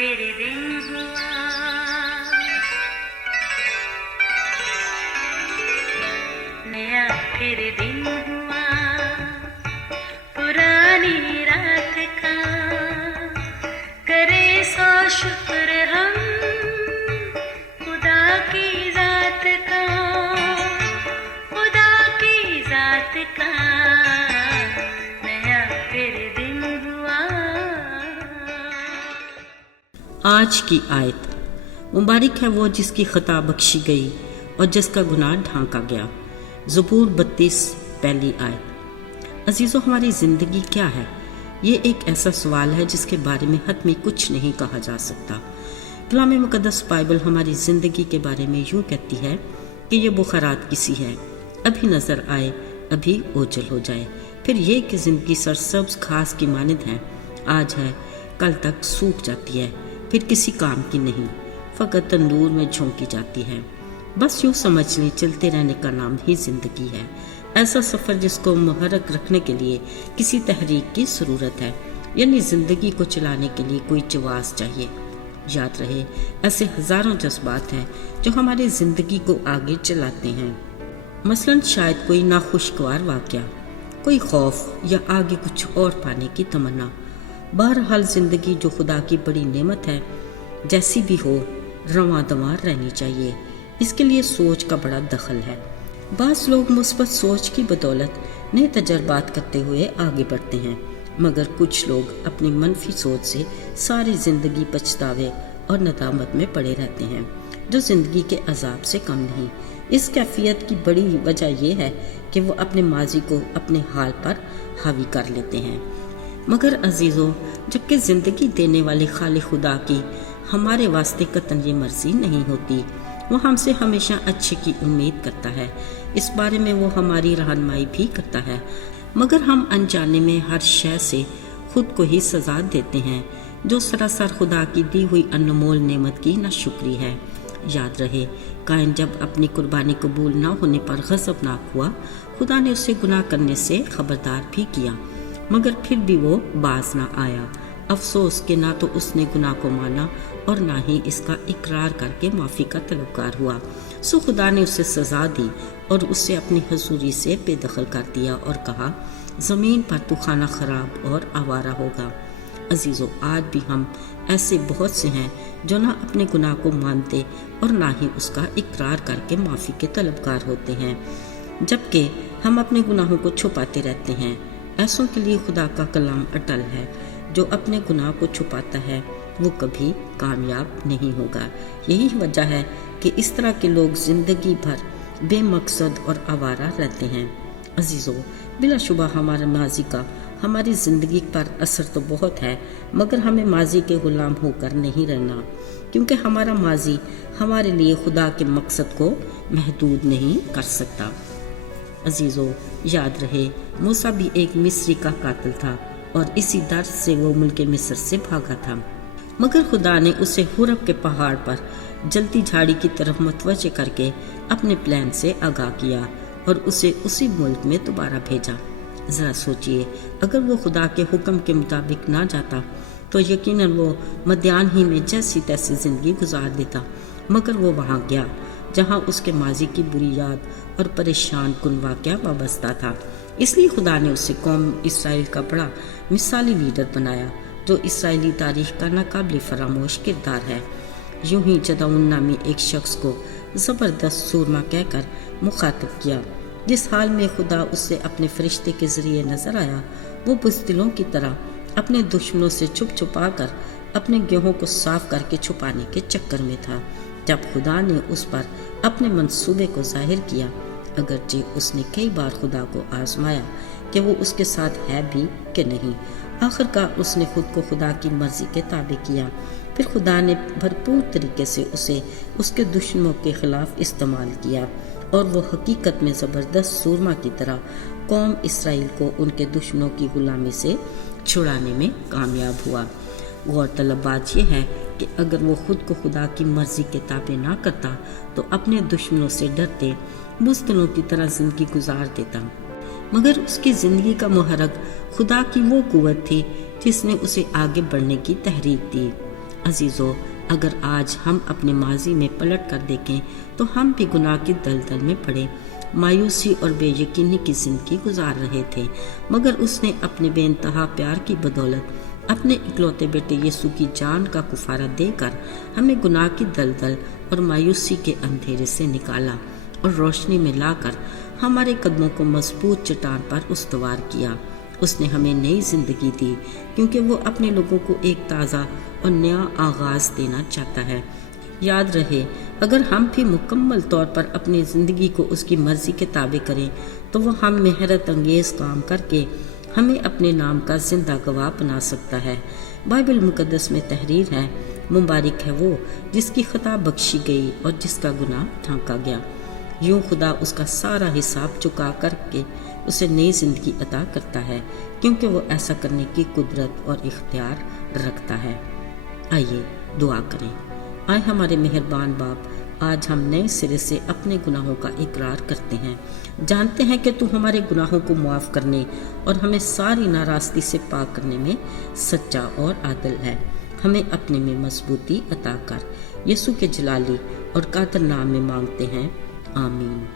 फिर दिन हुआ, नया फिर दिन हुआ, पुरानी रात का करे सो शुक्र हम खुदा की जात का, खुदा की जात का, नया फिर दिन हुआ। आज की आयत। मुबारक है वो जिसकी खता बख्शी गई और जिसका गुनाह ढांका गया। ज़बूर 32 पहली आयत। अजीज़ों, हमारी ज़िंदगी क्या है? ये एक ऐसा सवाल है जिसके बारे में हतमी कुछ नहीं कहा जा सकता। कलाम मुक़द्दस बाइबल हमारी ज़िंदगी के बारे में यूँ कहती है कि ये बुखारात किसी है, अभी नज़र आए अभी ओझल हो जाए। फिर ये कि ज़िंदगी सरसब्ज़ घास की मानद है, आज है कल तक सूख जाती है, फिर किसी काम की नहीं, फ़कत तंदूर में झोंकी जाती है। बस यूँ समझ लें, चलते रहने का नाम ही ज़िंदगी है। ऐसा सफ़र जिसको मुहर्रक रखने के लिए किसी तहरीक की ज़रूरत है, यानी ज़िंदगी को चलाने के लिए कोई जवाज़ चाहिए। याद रहे, ऐसे हज़ारों जज्बात हैं जो हमारी ज़िंदगी को आगे चलाते हैं। मसलन शायद कोई नाखुशगवार वाक़या, कोई खौफ या आगे कुछ और पाने की तमन्ना। बहरहाल ज़िंदगी जो खुदा की बड़ी नेमत है, जैसी भी हो रवां दवां रहनी चाहिए। इसके लिए सोच का बड़ा दखल है। बाज़ लोग मुस्बत सोच की बदौलत नए तजर्बात करते हुए आगे बढ़ते हैं, मगर कुछ लोग अपनी मनफी सोच से सारी ज़िंदगी पछतावे और नदामत में पड़े रहते हैं, जो ज़िंदगी के अजाब से कम नहीं। इस कैफियत की बड़ी वजह यह है कि वो अपने माजी को अपने हाल पर हावी कर लेते हैं। मगर अजीज़ों, जबकि ज़िंदगी देने वाले खालिक खुदा की हमारे वास्ते कतन ये मर्ज़ी नहीं होती। वो हमसे हमेशा अच्छे की उम्मीद करता है, इस बारे में वो हमारी रहनुमाई भी करता है, मगर हम अनजाने में हर शय से खुद को ही सज़ा देते हैं, जो सरासर खुदा की दी हुई अनमोल नेमत की नाशुक्री है। याद रहे, कायन जब अपनी कुर्बानी कबूल न होने पर गज़बनाक हुआ, खुदा ने उसे गुनाह करने से खबरदार भी किया, मगर फिर भी वो बाज ना आया। अफसोस कि ना तो उसने गुनाह को माना और ना ही इसका इकरार करके माफ़ी का तलबगार हुआ। सो खुदा ने उसे सज़ा दी और उसे अपनी हजूरी से बेदखल कर दिया और कहा, ज़मीन पर तू खाना ख़राब और आवारा होगा। अजीज़ों, आज भी हम ऐसे बहुत से हैं जो ना अपने गुनाह को मानते और ना ही उसका इकरार करके माफ़ी के तलबगार होते हैं, जबकि हम अपने गुनाहों को छुपाते रहते हैं। ऐसों के लिए खुदा का कलाम अटल है, जो अपने गुनाह को छुपाता है वो कभी कामयाब नहीं होगा। यही वजह है कि इस तरह के लोग ज़िंदगी भर बेमकसद और आवारा रहते हैं। अजीज़ों, बिलाशुबा हमारे माजी का हमारी ज़िंदगी पर असर तो बहुत है, मगर हमें माजी के ग़ुलाम होकर नहीं रहना, क्योंकि हमारा माजी हमारे लिए खुदा के मकसद को महदूद नहीं कर सकता। अजीज़ों, याद रहे, मूसा भी एक मिस्री का कातिल था और इसी दर्द से वो मुल्क मिस्र से भागा था, मगर खुदा ने उसे हुरब के पहाड़ पर जलती झाड़ी की तरफ मुतवज्जे करके अपने प्लान से आगाह किया और उसे उसी मुल्क में दोबारा भेजा। ज़रा सोचिए, अगर वो खुदा के हुक्म के मुताबिक ना जाता तो यकीनन वो मध्यान ही में जैसी तैसी ज़िंदगी गुजार देता, मगर वो वहाँ गया जहाँ उसके माजी की बुरी याद और परेशान कुन वाक़या वाबस्ता था। इसलिए खुदा ने उसे कौम इसराइल का बड़ा मिसाली लीडर बनाया, जो इसराइली तारीख़ का नाकाबिल फरामोश किरदार है। यूं ही जदाउन नामी एक शख्स को ज़बरदस्त सूरमा कहकर मुखातिब किया। जिस हाल में खुदा उससे अपने फरिश्ते के ज़रिए नज़र आया, वो बुज़दिलों की तरह अपने दुश्मनों से छुप छुपा कर अपने गेहूं को साफ करके छुपाने के चक्कर में था। जब खुदा ने उस पर अपने मंसूबे को जाहिर किया, अगरचे उसने कई बार खुदा को आजमाया कि वो उसके साथ है भी कि नहीं, आखिरकार उसने खुद को खुदा की मर्जी के ताबे किया। फिर खुदा ने भरपूर तरीके से उसे उसके दुश्मनों के खिलाफ इस्तेमाल किया और वो हकीकत में ज़बरदस्त सूरमा की तरह कौम इसराइल को उनके दुश्मनों की गुलामी से छुड़ाने में कामयाब हुआ। गौरतलब बात यह है कि अगर वो खुद को खुदा की मर्जी के ताबे ना करता तो अपने दुश्मनों से डरते बुज़दिलों की तरह ज़िंदगी गुजार देता, मगर उसकी ज़िंदगी का मुहर्रक खुदा की वो कुव्वत थी जिसने उसे आगे बढ़ने की तहरीक दी। अजीज़ों, अगर आज हम अपने माजी में पलट कर देखें तो हम भी गुनाह की दलदल में पड़े मायूसी और बेयकीनी की ज़िंदगी गुजार रहे थे, मगर उसने अपने बेइंतहा प्यार की बदौलत अपने इकलौते बेटे यीशु की जान का कुफारा देकर हमें गुनाह की दलदल और मायूसी के अंधेरे से निकाला और रोशनी में लाकर हमारे कदमों को मजबूत चट्टान पर उस्तवार किया। उसने हमें नई ज़िंदगी दी क्योंकि वो अपने लोगों को एक ताज़ा और नया आगाज़ देना चाहता है। याद रहे, अगर हम भी मुकम्मल तौर पर अपनी ज़िंदगी को उसकी मर्ज़ी के ताबे करें तो वो हम मेहरत अंगेज़ काम करके हमें अपने नाम का ज़िंदा गवाह बना सकता है। बाइबल मुकद्दस में तहरीर है, मुबारक है वो जिसकी खता बख्शी गई और जिसका गुनाह ढांका गया। यूँ खुदा उसका सारा हिसाब चुका करके उसे नई ज़िंदगी अता करता है, क्योंकि वो ऐसा करने की कुदरत और इख्तियार रखता है। आइए दुआ करें। आए हमारे मेहरबान बाप, आज हम नए सिरे से अपने गुनाहों का इकरार करते हैं। जानते हैं कि तू हमारे गुनाहों को मुआफ़ करने और हमें सारी नाराज़गी से पाक करने में सच्चा और आदल है। हमें अपने में मजबूती अता कर। यीशु के जलाली और कातर नाम में मांगते हैं, आमीन।